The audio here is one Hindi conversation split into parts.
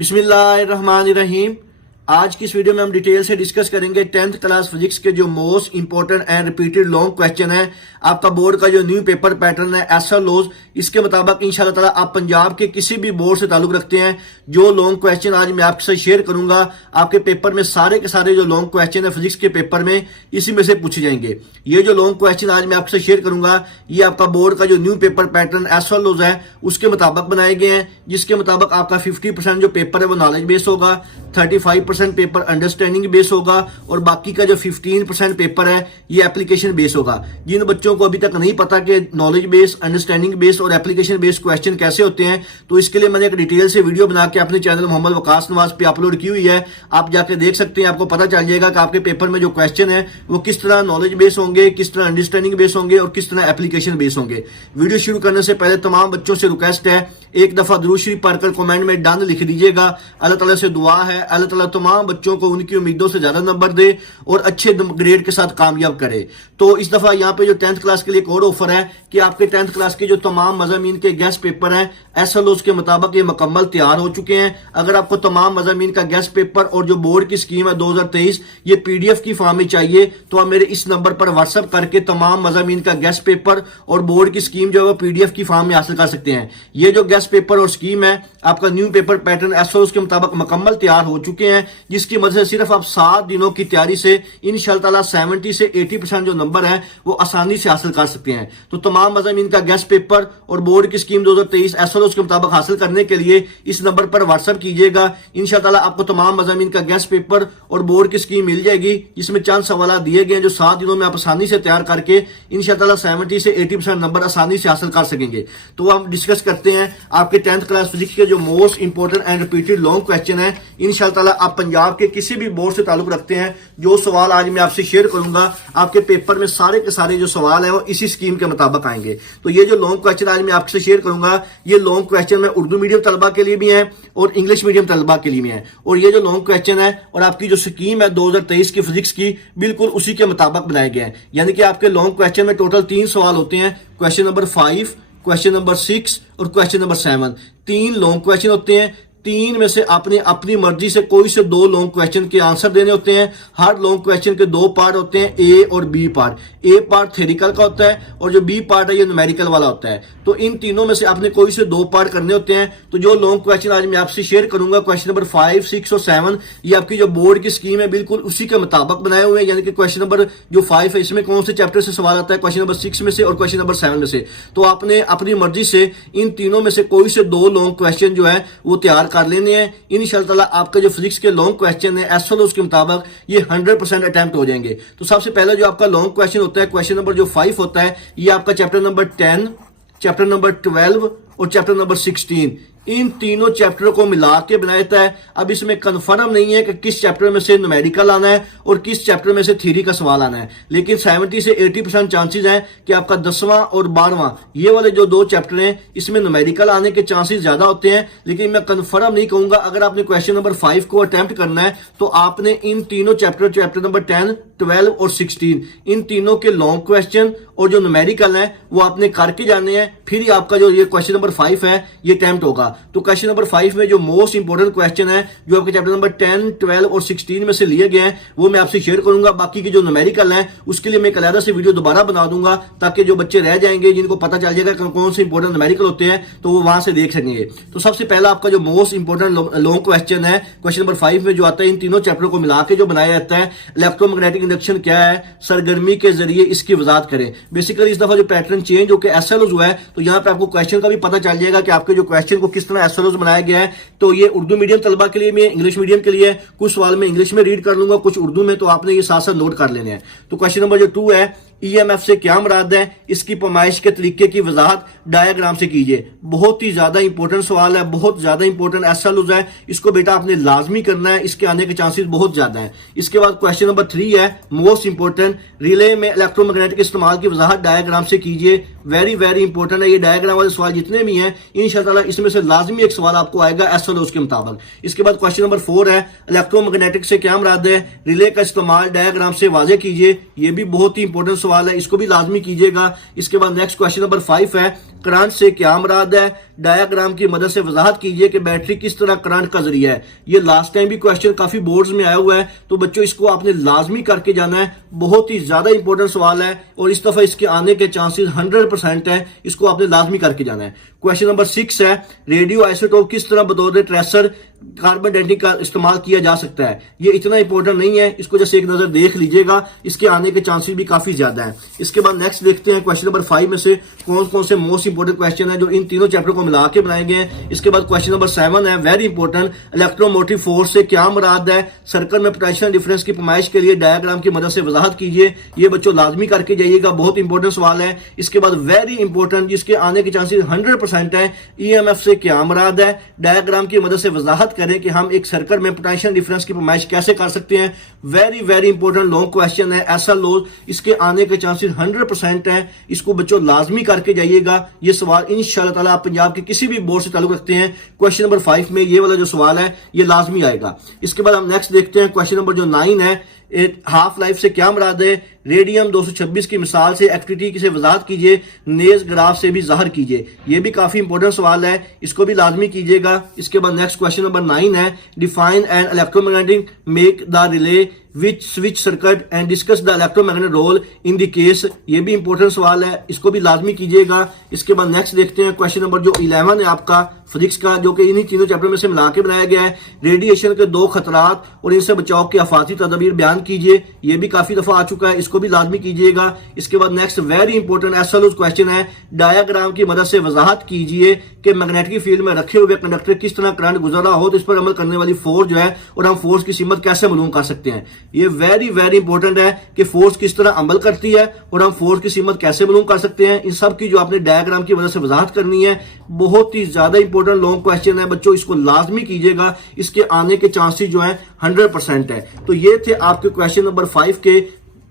बिस्मिल्लाहिर्रहमानिर्रहीम। आज की इस वीडियो में हम डिटेल से डिस्कस करेंगे 10th क्लास फिजिक्स के जो most important and repeated long question है। आपका बोर्ड का जो न्यू पेपर पैटर्न है एसआर लॉज, इसके मुताबिक इंशाल्लाह ताला आप पंजाब के किसी भी बोर्ड से ताल्लुक रखते हैं, जो लॉन्ग क्वेश्चन आज मैं आपके साथ शेयर करूंगा आपके पेपर में सारे के सारे जो लॉन्ग क्वेश्चन है फिजिक्स के पेपर में इसी में से पूछे जाएंगे। ये जो लॉन्ग क्वेश्चन आज मैं आपके साथ शेयर करूंगा ये आपका बोर्ड का जो न्यू पेपर पैटर्न एसआर लॉज है उसके मुताबिक बनाए गए हैं, जिसके मुताबिक आपका 50% जो पेपर है वो नॉलेज बेस होगा, 35% पेपर अंडरस्टैंडिंग बेस होगा और बाकी का जो 15% पेपर है ये एप्लीकेशन बेस होगा। जिन बच्चों को अभी तक नहीं पता कि नॉलेज बेस, अंडरस्टैंडिंग बेस और एप्लीकेशन बेस क्वेश्चन कैसे होते हैं, तो इसके लिए मैंने एक डिटेल से वीडियो बना के अपने चैनल मोहम्मद वकास नवाज पे अपलोड की हुई है। आप जाके देख सकते हैं, आपको पता चल जाएगा कि आपके पेपर में जो क्वेश्चन है वो किस तरह नॉलेज बेस होंगे, किस तरह अंडरस्टैंडिंग बेस होंगे और किस तरह एप्लीकेशन बेस होंगे। वीडियो शुरू करने से पहले तमाम बच्चों से रिक्वेस्ट है, एक दफा दुरूद शरीफ पढ़कर कमेंट में डन लिख दीजिएगा। अल्लाह ताला से दुआ है अल्लाह ताला तमाम बच्चों को उनकी उम्मीदों से ज्यादा नंबर दे और अच्छे ग्रेड के साथ कामयाब करे। तो इस दफा यहाँ पे जो 10th क्लास के लिए एक और ऑफर है कि आपके 10th क्लास के जो तमाम मज़ामीन के गेस्ट पेपर हैं एसएलओस के मुताबिक ये मुकम्मल तैयार हो चुके हैं। अगर आपको तमाम मज़ामीन का गेस्ट पेपर और जो बोर्ड की स्कीम है 2023 ये पीडीएफ की फॉर्म में चाहिए तो आप मेरे इस नंबर पर व्हाट्सएप करके तमाम मज़ामीन का गेस्ट पेपर और बोर्ड की स्कीम जो है वो पीडीएफ की फॉर्म में हासिल कर सकते हैं। ये जो गेस्ट पेपर और स्कीम है आपका न्यू पेपर पैटर्न एसओएस के मुताबिक मुकम्मल तैयार हो चुके हैं, जिसकी मदद से सिर्फ आप 7 दिनों की तैयारी से इंशाअल्लाह ताला 70 से 80% जो नंबर है वो आसानी से हासिल कर सकते हैं। तो तमाम मज़ामीन का गेस्ट पेपर और बोर्ड की स्कीम 2023 एसओएस के मुताबिक हासिल करने के लिए इस नंबर पर व्हाट्सएप कीजिएगा। इंशाअल्लाह ताला आपको तमाम मज़ामीन का गेस्ट पेपर और बोर्ड की स्कीम मिल जाएगी, जिसमें चंद सवाल दिए गए हैं जो 7 दिनों में आप आसानी से तैयार करके इंशाअल्लाह ताला 70 से 80% नंबर आसानी से हासिल कर सकेंगे। तो हम डिस्कस करते हैं आपके 10th क्लास फिजिक्स के जो most important and repeated long question है। इंशाअल्लाह ताला आप पंजाब के किसी भी बोर्ड से ताल्लुक रखते हैं, जो सवाल आज मैं आपसे शेयर करूंगा आपके पेपर में सारे के सारे जो सवाल है वो इसी स्कीम के मुताबिक आएंगे। तो ये जो लॉन्ग क्वेश्चन आज मैं आपसे शेयर करूंगा ये लॉन्ग क्वेश्चन में उर्दू मीडियम तलबा के लिए भी है और इंग्लिश मीडियम तलबा के लिए भी है। और ये जो लॉन्ग क्वेश्चन है और आपकी जो स्कीम है 2023 की फिजिक्स की बिल्कुल उसी के मुताबिक बनाए गए हैं। यानी कि आपके लॉन्ग क्वेश्चन में टोटल 3 सवाल होते हैं, क्वेश्चन नंबर 5, क्वेश्चन नंबर 6 और क्वेश्चन नंबर 7। 3 लॉन्ग क्वेश्चन होते हैं, 3 में से आपने अपनी मर्जी से कोई से 2 लॉन्ग क्वेश्चन के आंसर देने होते हैं। हर लॉन्ग क्वेश्चन के 2 पार्ट होते हैं, ए और बी पार्ट। ए पार्ट थ्योरेटिकल का होता है और जो बी पार्ट है ये न्यूमेरिकल वाला होता है। तो इन तीनों में से आपने कोई से 2 पार्ट करने होते हैं। तो जो लॉन्ग क्वेश्चन आज मैं आपसे शेयर करूंगा क्वेश्चन नंबर 5, 6 और 7 ये आपकी जो बोर्ड की स्कीम है बिल्कुल उसी के मुताबिक बनाए हुए हैं। यानी कि क्वेश्चन नंबर जो 5 है इसमें कौन से चैप्टर से सवाल आता है, क्वेश्चन नंबर 6 में से और क्वेश्चन नंबर 7 में से। तो आपने अपनी मर्जी से इन तीनों में से कोई से 2 लॉन्ग क्वेश्चन जो है वो तैयार कर लेने हैं। इंशाअल्लाह ताला आपका जो फिजिक्स के लॉन्ग क्वेश्चन है एसओएस के मुताबिक ये 100% अटेम्प्ट हो जाएंगे। तो सबसे पहले जो आपका लॉन्ग क्वेश्चन होता है क्वेश्चन नंबर जो 5 होता है ये आपका चैप्टर नंबर 10, चैप्टर नंबर 12 और चैप्टर नंबर 16 इन तीनों चैप्टरों को मिला के बनाया था। अब इसमें कंफर्म नहीं है कि किस चैप्टर में से न्यूमेरिकल आना है और किस चैप्टर में से थ्योरी का सवाल आना है, लेकिन 70 से 80% चांसेस हैं कि आपका 10वां और 12वां ये वाले जो 2 चैप्टर हैं इसमें न्यूमेरिकल आने के चांसेस ज्यादा होते हैं। लेकिन मैं कंफर्म नहीं कहूंगा। अगर आपने क्वेश्चन नंबर 5 को अटेम्प्ट करना है तो आपने इन तीनों चैप्टर नंबर 10, 12 और 16 इन तीनों के लॉन्ग क्वेश्चन और जो न्यूमेरिकल है वो आपने करके जाने हैं, फिर ही आपका जो ये क्वेश्चन नंबर 5 है ये अटेम्प्ट होगा। तो क्वेश्चन नंबर 5 में जो मोस्ट इंपोर्टेंट क्वेश्चन है जो आपके चैप्टर नंबर 10, 12 और 16 में से लिए गए हैं वो मैं आपसे शेयर करूंगा। बाकी की जो न्यूमेरिकल है उसके लिए मैं अलग से वीडियो दोबारा बना दूंगा ताकि जो बच्चे रह जाएंगे जिनको पता चल जाएगा कौन से इंपोर्टेंट न्यूमेरिकल होते हैं तो वो वहां से देख सकेंगे। तो सबसे पहला आपका जो मोस्ट इंपोर्टेंट लॉन्ग क्वेश्चन है क्वेश्चन नंबर 5 में जो आता है इन तीनों चैप्टरों को मिला के जो बनाया जाता है, इलेक्ट्रोमैग्नेटिक इंडक्शन क्या है, सरगर्मी के जरिए इसकी वजाहत करें। बेसिकली इस दफा जो पैटर्न चेंज होकर एसएलओस हुआ है तो यहाँ पे आपको क्वेश्चन का भी पता चल जाएगा कि आपके जो क्वेश्चन को किस तरह एसएलओस बनाया गया है। तो ये उर्दू मीडियम तलबा के लिए भी है, इंग्लिश मीडियम के लिए है। कुछ सवाल में इंग्लिश में रीड कर लूंगा, कुछ उर्दू में, तो आपने ये साथ साथ नोट कर लेने हैं। तो क्वेश्चन नंबर जो 2 है ईएमएफ से क्या मुराद है, इसकी पैमाइश के तरीके की वजाहत डायग्राम से कीजिए। बहुत ही ज्यादा इंपॉर्टेंट सवाल है, बहुत ज्यादा इंपॉर्टेंट एसएलओस है, इसको बेटा आपने लाजमी करना है, इसके आने के चांसेस बहुत ज्यादा है। इसके बाद क्वेश्चन नंबर 3 है मोस्ट इंपॉर्टेंट, रिले में इलेक्ट्रोमैग्नेटिक इस्तेमाल की वजाहत डायग्राम से कीजिए। वेरी वेरी इंपॉर्टेंट है ये डायग्राम वाले सवाल जितने भी हैं इंशाअल्लाह ताला इसमें से लाजमी एक सवाल आपको आएगा एसएलओस के मुताबिक। इसके बाद क्वेश्चन नंबर 4 है इलेक्ट्रोमैग्नेटिक से क्या मुराद है, रिले का इस्तेमाल डायग्राम से वाजे कीजिए। ये भी बहुत ही इंपॉर्टेंट सवाल है, इसको भी लाजमी कीजिएगा। इसके बाद नेक्स्ट क्वेश्चन नंबर 5 है, करंट से क्या मुराद है, डायग्राम की मदद से वजाहत कीजिए कि बैटरी किस तरह करंट का जरिया है। ये लास्ट टाइम भी क्वेश्चन काफी बोर्ड्स में आया हुआ है, तो बच्चों इसको आपने लाजमी करके जाना है, बहुत ही ज्यादा इंपॉर्टेंट सवाल है और इस दफा इसके आने के चांसेस 100% है, इसको आपने लाजमी करके जाना है। क्वेश्चन नंबर 6 है, रेडियो आइसोटोप किस तरह बतौर ट्रेसर कार्बन डेटिंग का इस्तेमाल किया जा सकता है। ये इतना इंपॉर्टेंट नहीं है, इसको जैसे एक नजर देख लीजिएगा, इसके आने के चांसेस भी काफी ज्यादा है। इसके बाद नेक्स्ट देखते हैं क्वेश्चन नंबर 5 में से कौन कौन से मोस्ट इंपोर्टेंट क्वेश्चन है जो इन तीनों चैप्टर को मिला के बनाए गए हैं। इसके बाद क्वेश्चन नंबर 7 है, वेरी इंपॉर्टेंट, इलेक्ट्रोमोटिव फोर्स से क्या मुराद है, सर्कल में पोटेंशियल डिफरेंस की पैमाइश के लिए डायग्राम की मदद से वजाहत कीजिए। ये बच्चों लाजमी करके जाइएगा, बहुत इंपॉर्टेंट सवाल है। इसके बाद वेरी इंपॉर्टेंट, जिसके आने के चांसेस 100% है, ईएमएफ से क्या मुराद है, डायग्राम की मदद से वजाहत करें कि हम एक सर्कल में पोटेंशियल डिफरेंस की पैमाइश कैसे कर सकते हैं। Very very important long question है, ऐसा लॉज, इसके आने के चांसेस 100% है, इसको बच्चों लाजमी करके जाइएगा। ये सवाल इंशाअल्लाह ताला आप पंजाब के किसी भी बोर्ड से ताल्लुक रखते हैं, क्वेश्चन नंबर 5 में ये वाला जो सवाल है ये लाजमी आएगा। इसके बाद हम नेक्स्ट देखते हैं क्वेश्चन नंबर जो 9 है, हाफ लाइफ से क्या मुराद है, रेडियम 226 की मिसाल से एक्टिविटी से वजाहत कीजिए, नेज ग्राफ से भी जाहिर कीजिए। ये भी काफी इंपॉर्टेंट सवाल है, इसको भी लाजमी कीजिएगा। इसके बाद नेक्स्ट क्वेश्चन नंबर 9 है, define and electromagnetic make the relay which switch circuit and discuss the electromagnetic role in the case. ये भी इंपॉर्टेंट सवाल है, इसको भी लाजमी कीजिएगा। इसके बाद नेक्स्ट देखते हैं क्वेश्चन नंबर जो 11 है आपका फिजिक्स का, जो कि इन्हीं तीनों चैप्टर में से मिला के बनाया गया है। रेडिएशन के 2 खतरात और इनसे बचाव के आफाती तदबीर बयान कीजिए। ये भी काफी दफा आ चुका है, इसको भी लाजमी कीजिएगा। इसके बाद next very important SLO question है, डायग्राम की मदद से वजाहत कीजिए कि मैग्नेटिक फील्ड में रखे हुए कंडक्टर किस तरह करंट गुजर रहा हो तो इस पर अमल करने वाली फोर्स जो है और हम फोर्स की सीमत कैसे मालूम कर सकते हैं। ये वेरी वेरी इंपॉर्टेंट है कि फोर्स किस तरह अमल करती है और हम फोर्स की सीमत कैसे मालूम कर सकते हैं। इन सब की जो आपने डायग्राम की मदद से वजाहत करनी है, बहुत ही ज्यादा इंपॉर्टेंट लॉन्ग क्वेश्चन है बच्चों, इसको लाजमी कीजिएगा, इसके आने के चांसेस जो है 100% है। तो ये थे आपके क्वेश्चन नंबर 5 के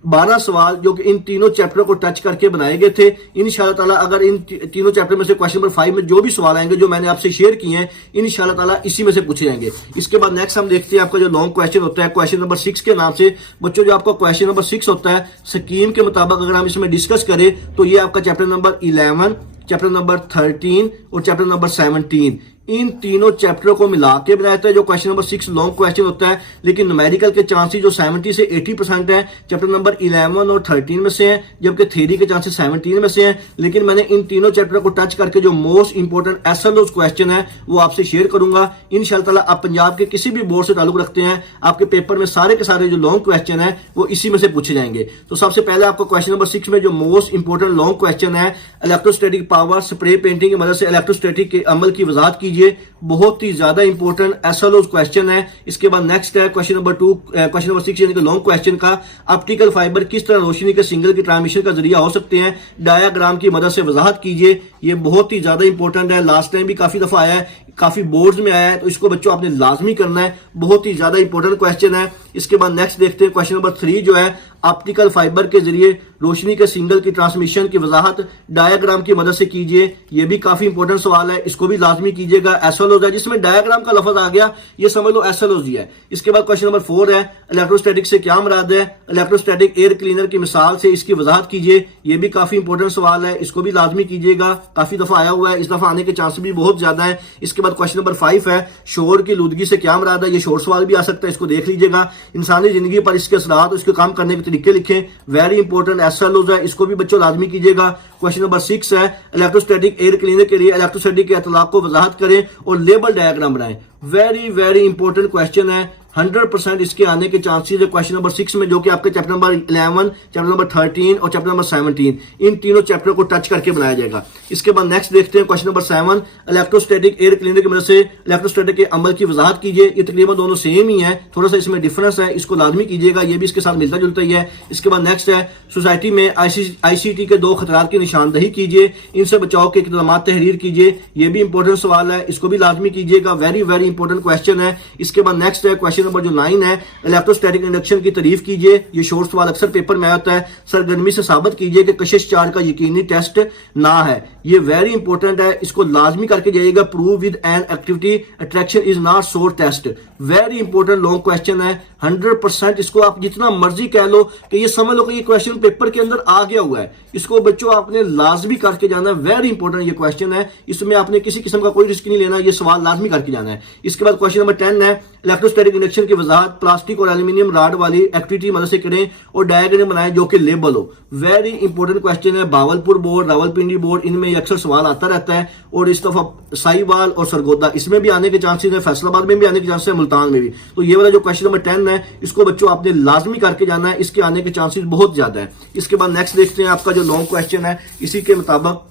12 सवाल जो कि इन तीनों चैप्टर को टच करके बनाए गए थे। इंशाअल्लाह ताला अगर इन तीनों चैप्टर में से क्वेश्चन नंबर 5 में जो भी सवाल आएंगे जो मैंने आपसे शेयर किए हैं, इंशाअल्लाह ताला इसी में से पूछे जाएंगे। इसके बाद नेक्स्ट हम देखते हैं आपका जो लॉन्ग क्वेश्चन होता है क्वेश्चन नंबर 6 के नाम से। बच्चों जो आपका क्वेश्चन नंबर 6 होता है, स्कीम के मुताबिक अगर हम इसमें डिस्कस करें तो ये आपका चैप्टर नंबर 11, चैप्टर नंबर 13 और चैप्टर नंबर 17, इन तीनों चैप्टरों को मिला के बनाया था जो क्वेश्चन नंबर 6 लॉन्ग क्वेश्चन होता है। लेकिन न्यूमेरिकल के चांसेस जो 70 से 80% है चैप्टर नंबर 11 और 13 में से हैं, जबकि थ्योरी के चांसेस 17 में से हैं। लेकिन मैंने इन तीनों चैप्टर को टच करके जो मोस्ट इंपोर्टेंट एसएलओ क्वेश्चन है वो आपसे शेयर करूंगा। इंशाअल्लाह ताला आप पंजाब के किसी भी बोर्ड से ताल्लुक रखते हैं, आपके पेपर में सारे के सारे जो लॉन्ग क्वेश्चन है वो इसी में से पूछे जाएंगे। तो सबसे पहले आपको क्वेश्चन नंबर 6 में जो मोस्ट इंपोर्टेंट लॉन्ग क्वेश्चन है, इलेक्ट्रोस्टैटिक पावर स्प्रे पेंटिंग की मदद से इलेक्ट्रोस्टैटिक के अमल की वजाहत कीजिए। बहुत ही ज्यादा इंपॉर्टेंट एसएलओ क्वेश्चन है। इसके बाद नेक्स्ट है क्वेश्चन नंबर 2, क्वेश्चन नंबर 6 यानी कि लॉन्ग क्वेश्चन का, ऑप्टिकल फाइबर किस तरह रोशनी के सिग्नल की ट्रांसमिशन का जरिया हो सकते हैं, डायग्राम की मदद से वजाहत कीजिए। ये बहुत ही ज्यादा इंपॉर्टेंट है, लास्ट टाइम भी काफी दफा आया है, काफी बोर्ड्स में आया है, तो इसको बच्चों आपने लाजमी करना है, बहुत ही ज्यादा इंपॉर्टेंट क्वेश्चन है। इसके बाद नेक्स्ट देखते हैं क्वेश्चन नंबर 3 जो है, ऑप्टिकल फाइबर के जरिए रोशनी के सिग्नल की ट्रांसमिशन की वजाहत डायग्राम की मदद से कीजिए। ये भी काफी इंपॉर्टेंट सवाल है, इसको भी लाजमी कीजिएगा। एसएलओ है जिसमें डायग्राम का लफ्ज आ गया, ये समझ लो एसएलओ जी है। इसके बाद क्वेश्चन नंबर 4 है, इलेक्ट्रोस्टैटिक से क्या मुराद है, इलेक्ट्रोस्टैटिक एयर क्लीनर की मिसाल से इसकी वजाहत कीजिए। ये भी काफी इंपॉर्टेंट सवाल है, इसको भी लाजमी कीजिएगा, काफी दफा आया हुआ है, इस दफा आने के चांस भी बहुत ज्यादा है। इसके बाद क्वेश्चन नंबर 5 है, शोर की लुदगी से क्या मुराद है, ये शोर सवाल भी आ सकता है, इसको देख लीजिएगा। इंसानी जिंदगी पर इसके असरात, इसके काम करने के तरीके लिखें, वेरी इंपॉर्टेंट एसएलओ है, इसको भी बच्चों लाजमी कीजिएगा। क्वेश्चन नंबर 6 है, इलेक्ट्रोस्टैटिक एयर क्लीनर के लिए इलेक्ट्रोस्टैटिक के इतलाक को वजाहत करें और लेबल डायग्राम बनाएं। वेरी वेरी इंपॉर्टेंट क्वेश्चन है, 100% इसके आने के चांसेस है क्वेश्चन नंबर 6 में, जो कि आपके चैप्टर नंबर 11, चैप्टर नंबर 13 और चैप्टर नंबर 17, इन तीनों चैप्टर को टच करके बनाया जाएगा। इसके बाद नेक्स्ट देखते हैं question number 7, electrostatic air cleaner की मदद से इलेक्ट्रोस्टैटिक के अमल की वजाहत कीजिए। ये तकरीबन दोनों सेम ही है, थोड़ा सा इसमें डिफरेंस है, इसको लाजमी कीजिएगा, ये भी इसके साथ मिलता जुलता ही है। इसके बाद नेक्स्ट है, सोसाइटी में आईसीटी के 2 खतरात की निशानदही कीजिए, इनसे बचाव के इकदाम तहरीर कीजिए। ये भी इंपॉर्टेंट सवाल है, इसको भी लाजमी कीजिएगा, वेरी वेरी इंपॉर्टेंट क्वेश्चन है। इसके बाद नेक्स्ट है क्वेश्चन नंबर जो 9 है, इलेक्ट्रोस्टैटिक इंडक्शन की तारीफ कीजिए। ये शॉर्ट सवाल अक्सर पेपर में आता है। सरगर्मी से साबित कीजिए कि कशिश चार्ज का यकीनी टेस्ट ना है। ये वेरी इंपॉर्टेंट है, इसको लाजमी करके जाइएगा। Prove with an activity attraction is not सोर test, very important long question है। 100% इसको आप जितना मर्जी कह लो कि ये समझ लो कि ये क्वेश्चन पेपर के अंदर आ गया हुआ है, इसको बच्चों आपने लाजमी करके जाना है। वेरी इंपॉर्टेंट ये क्वेश्चन है, इसमें आपने किसी किस्म का कोई रिस्क नहीं लेना, ये सवाल लाजमी करके जाना है। इसके बाद क्वेश्चन नंबर 10 है, इलेक्ट्रोस्टैटिक इंडक्शन की वजाहत प्लास्टिक और एल्यूमिनियम राड वाली एक्टिविटी मदद से करें और डायग्राम बनाएं जो कि लेबल हो। वेरी इंपॉर्टेंट क्वेश्चन है। भावलपुर बोर्ड, रावलपिंडी बोर्ड, इनमें अक्सर सवाल आता रहता है और इस दफा साहिवाल और सरगोदा इसमें भी आने के चांसेस है, फैसलाबाद में भी आने के चांसेस है, मुल्तान में भी। तो ये वाला जो क्वेश्चन नंबर 10 है, इसको बच्चों आपने लाजमी करके जाना है, इसके आने के चांसेस बहुत ज्यादा है। इसके बाद नेक्स्ट देखते हैं आपका जो लॉन्ग क्वेश्चन है, इसी के मुताबिक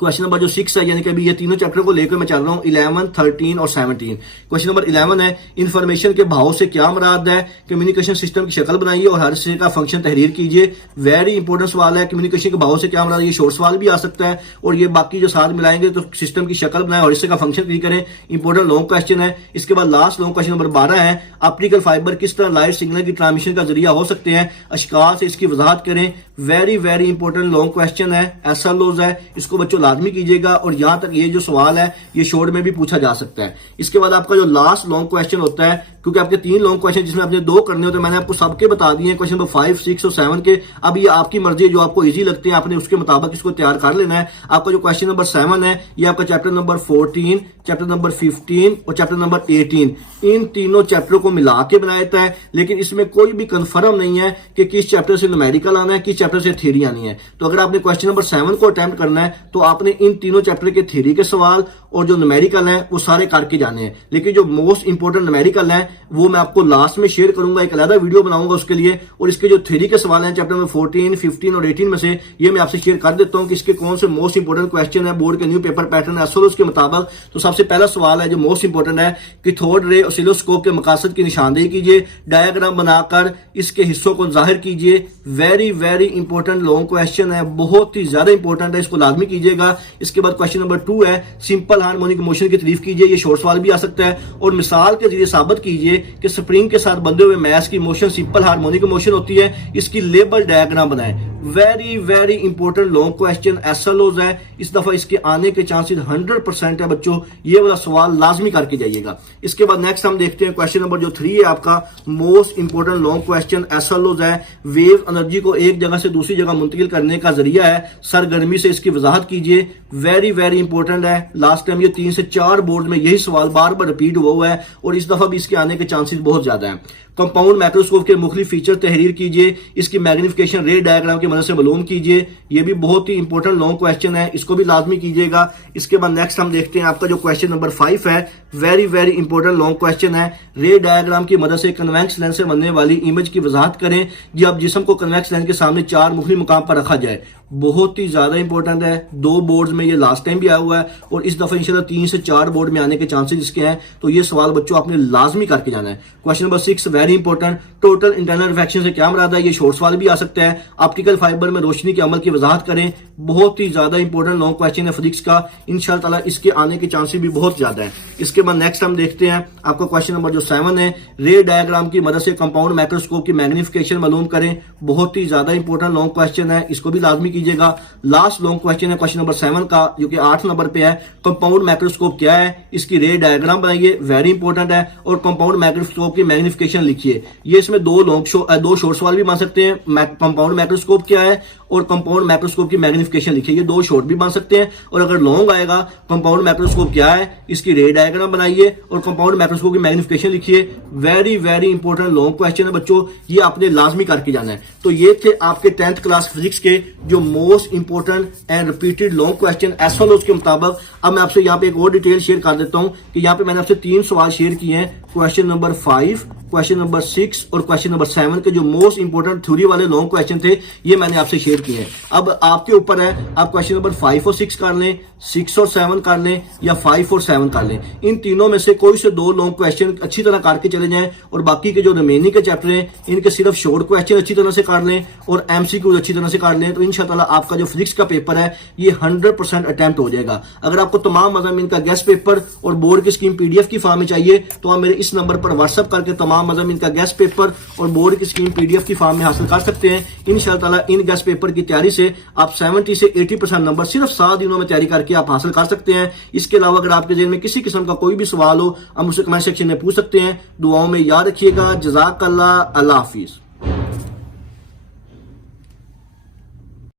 क्वेश्चन नंबर जो 6 है, यानी कि अभी ये तीनों चैप्टर को लेकर मैं चल रहा हूं, 11, 13 और 17। क्वेश्चन नंबर 11 है, इंफॉर्मेशन के भाव से क्या मुराद है? कम्युनिकेशन सिस्टम की शक्ल बनाइए और हर हिस्से का फंक्शन तहरीर कीजिए। वेरी इंपॉर्टेंट सवाल है, कम्युनिकेशन के भाव से क्या मुराद है? ये शॉर्ट सवाल भी आ सकता है और ये बाकी जो साथ मिलाएंगे तो सिस्टम की शक्ल बनाए और हिस्से का फंक्शन तहरीर करें। इंपॉर्टेंट लॉन्ग क्वेश्चन है। इसके बाद लास्ट लॉन्ग क्वेश्चन नंबर 12 है, ऑप्टिकल फाइबर किस तरह लाइट सिग्नल की ट्रांसमिशन का जरिया हो सकते हैं? अशकाल से इसकी वजाहत करें। Very very important long question है, SLOs है, इसको बच्चों लाजमी कीजिएगा। और यहां तक ये जो सवाल है ये शॉर्ट में भी पूछा जा सकता है। इसके बाद आपका जो लास्ट लॉन्ग क्वेश्चन होता है, क्योंकि आपके 3 लॉन्ग क्वेश्चन जिसमें आपने 2 करने होते हैं, मैंने आपको सबके बता दिए हैं, क्वेश्चन नंबर 5, 6 और 7 के। अब ये आपकी मर्जी है, जो आपको इजी लगते हैं आपने उसके मुताबिक इसको तैयार कर लेना है। आपका जो क्वेश्चन नंबर 7 है, ये आपका चैप्टर नंबर 14, चैप्टर नंबर 15 और चैप्टर नंबर 18, इन तीनों चैप्टरों को मिला के बनाया जाता है। लेकिन इसमें कोई भी कंफर्म नहीं है कि किस चैप्टर से न्यूमेरिकल आना है, किस चैप्टर से थ्योरी आनी है। तो अगर आपने क्वेश्चन नंबर 7 को अटेम्प्ट करना है तो आपने इन तीनों चैप्टर के थ्योरी के सवाल और जो न्यूमेरिकल हैं वो सारे करके जाने हैं। लेकिन जो मोस्ट इंपोर्टेंट न्यूमेरिकल हैं वो मैं आपको लास्ट में शेयर करूंगा, एक अलग वीडियो बनाऊंगा उसके लिए। और इसके जो थ्योरी के सवाल हैं चैप्टर नंबर 14, 15 और 18 में से, ये मैं आपसे शेयर कर देता हूं कि इसके कौन से मोस्ट इंपोर्टेंट क्वेश्चन है बोर्ड के न्यू पेपर पैटर्न SLOs के मुताबिक। तो सबसे पहला सवाल है जो मोस्ट इंपोर्टेंट है, कैथोड रे ऑसिलोस्कोप के मकासद की निशानदेही कीजिए, डायग्राम बनाकर इसके हिस्सों को जाहिर कीजिए। Very very important long question है, बहुत ही ज्यादा इंपॉर्टेंट है, इसको लाजमी कीजिएगा। इसके बाद क्वेश्चन नंबर 2 है, सिंपल हार्मोनिक मोशन की तारीफ कीजिए। ये शॉर्ट सवाल भी आ सकता है और मिसाल के जरिए साबित कीजिए कि स्प्रिंग के साथ बंधे हुए मैस की मोशन सिंपल हार्मोनिक मोशन होती है, इसकी लेबल डायग्राम बनाएं। Very very important long question SLOs है, इस दफा इसके आने के चांसेस 100% है बच्चों, ये वाला सवाल लाजमी करके जाइएगा। इसके बाद नेक्स्ट हम देखते हैं क्वेश्चन नंबर जो 3 है आपका most important long question SLOs है। वेव एनर्जी को एक जगह से दूसरी जगह मुंतकिल करने का जरिया है, सरगर्मी से इसकी वजाहत कीजिए। वेरी वेरी इंपॉर्टेंट है, लास्ट टाइम ये 3 से 4 बोर्ड में यही सवाल बार बार रिपीट हुआ है और इस दफा भी इसके आने के चांसेस बहुत ज्यादा है। कंपाउंड माइक्रोस्कोप के मुख्तलिफ फीचर तहरीर कीजिए, इसकी मैग्निफिकेशन रे डायग्राम की मदद से मालूम कीजिए। ये भी बहुत ही इंपॉर्टेंट लॉन्ग क्वेश्चन है, इसको भी लाजमी कीजिएगा। इसके बाद नेक्स्ट हम देखते हैं आपका जो क्वेश्चन नंबर 5 है, very very important long question है। रे डायग्राम की मदद से कन्वेक्स लेंस से बनने वाली इमेज की वजाहत करें। जब जिस्म को कन्वेक्स लेंस के सामने 4 मुख्तलिफ मुकाम पर रखा जाए, बहुत ही ज्यादा इंपॉर्टेंट है। 2 बोर्ड में ये लास्ट टाइम भी आया हुआ है और इस दफा इंशाल्लाह 3 से 4 बोर्ड में आने के चांसेस इसके हैं। तो ये सवाल बच्चों आपने लाजमी करके जाना है। Question number 6 very important, total internal reflection से क्या मुराद है? ये शॉर्ट सवाल भी आ सकता है। ऑप्टिकल फाइबर में रोशनी के अमल की वजाहत करें। बहुत ही ज्यादा इंपॉर्टेंट लॉन्ग क्वेश्चन है फिजिक्स का, इंशाल्लाह ताला इसके आने के चांसेस भी बहुत ज्यादा है। इसके बाद नेक्स्ट हम देखते हैं आपका क्वेश्चन नंबर जो 7 है, रे डायग्राम की मदद से कंपाउंड माइक्रोस्कोप की मैग्निफिकेशन मालूम करें। बहुत ही ज्यादा इंपॉर्टेंट लॉन्ग क्वेश्चन है, इसको भी लाजमी कीजिएगा। लास्ट लॉन्ग क्वेश्चन है क्वेश्चन नंबर 7 का, जो कि 8 नंबर पे है, कंपाउंड माइक्रोस्कोप क्या है? इसकी रे डायग्राम बनाइए, वेरी इंपॉर्टेंट है। और कंपाउंड माइक्रोस्कोप की मैग्निफिकेशन लिखिए। ये इसमें 2 शॉर्ट सवाल भी बन सकते हैं। कंपाउंड माइक्रोस्कोप क्या है और कंपाउंड माइक्रोस्कोप की मैग्निफिकेशन लिखिए, ये 2 शॉर्ट भी बन सकते हैं। और अगर लॉन्ग आएगा, कंपाउंड माइक्रोस्कोप क्या है, इसकी रे डायग्राम बनाइए और कंपाउंड माइक्रोस्कोप की मैग्निफिकेशन लिखिए। Very very important long question है बच्चों, ये आपने लाजमी करके जाना है। तो ये थे आपके 10th क्लास फिजिक्स के जो most important and repeated long question SLOs के मुताबिक। अब मैं आपसे यहाँ पे एक और डिटेल शेयर कर देता हूँ कि यहाँ पे मैंने आपसे 3 सवाल शेयर किए हैं, क्वेश्चन नंबर 5, क्वेश्चन नंबर 6 और क्वेश्चन नंबर 7 के जो मोस्ट इंपोर्टेंट थ्योरी वाले लॉन्ग क्वेश्चन थे, ये मैंने आपसे शेयर किए हैं। अब आपके ऊपर है, आप क्वेश्चन नंबर 5 और 6 कर लें, 6 और 7 कर लें या 5 और 7 कर लें। इन तीनों में से कोई से 2 लॉन्ग क्वेश्चन अच्छी तरह करके चले जाएं और बाकी के जो रिमेनिंग के चैप्टर हैं इनके सिर्फ शॉर्ट क्वेश्चन अच्छी तरह से कर लें और MCQ अच्छी तरह से कर लें, तो इंशाअल्लाह इंशाल्लाह आपका जो फिजिक्स का पेपर है ये 100% अटेम्प्ट हो जाएगा। अगर आपको तमाम मज़ामीन का गेस्ट पेपर और बोर्ड की स्कीम PDF की फॉर्म में चाहिए तो आप मेरे इस नंबर पर व्हाट्सअप करके तमाम मज़ामीन का गेस्ट पेपर और बोर्ड की स्कीम PDF की फॉर्म में हासिल कर सकते हैं। इंशाल्लाह ताला इन गेस्ट पेपर की तैयारी से आप 70 से 80% नंबर सिर्फ 7 दिनों में तैयारी करके आप हासिल कर सकते हैं। इसके अलावा अगर आपके ज़हन में किसी किस्म का कोई भी सवाल हो आप मुझसे कमेंट सेक्शन में पूछ सकते हैं। दुआओं में याद रखिएगा। जज़ाकल्लाह। अल्लाह हाफिज़।